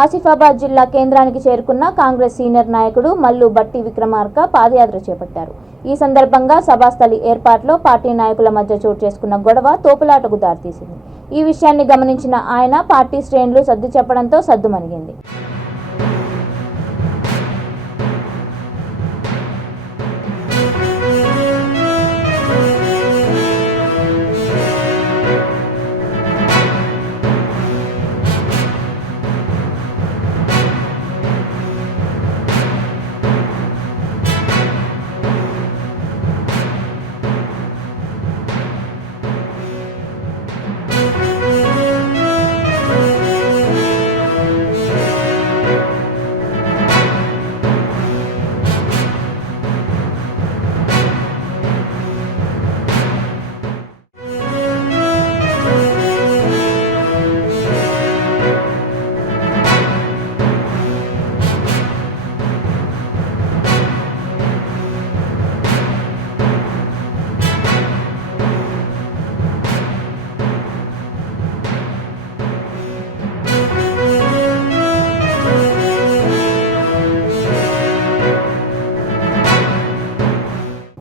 ఆసిఫాబాద్ జిల్లా కేంద్రానికి చేరుకున్న కాంగ్రెస్ సీనియర్ నాయకుడు మల్లు బట్టి విక్రమార్క పాదయాత్ర చేపట్టారు. ఈ సందర్భంగా సభాస్థలి ఏర్పాట్లో పార్టీ నాయకుల మధ్య చోటు చేసుకున్న గొడవ తోపులాటకు దారితీసింది. ఈ విషయాన్ని గమనించిన ఆయన పార్టీ శ్రేణులు సర్ది చెప్పడంతో సద్దుమణిగింది.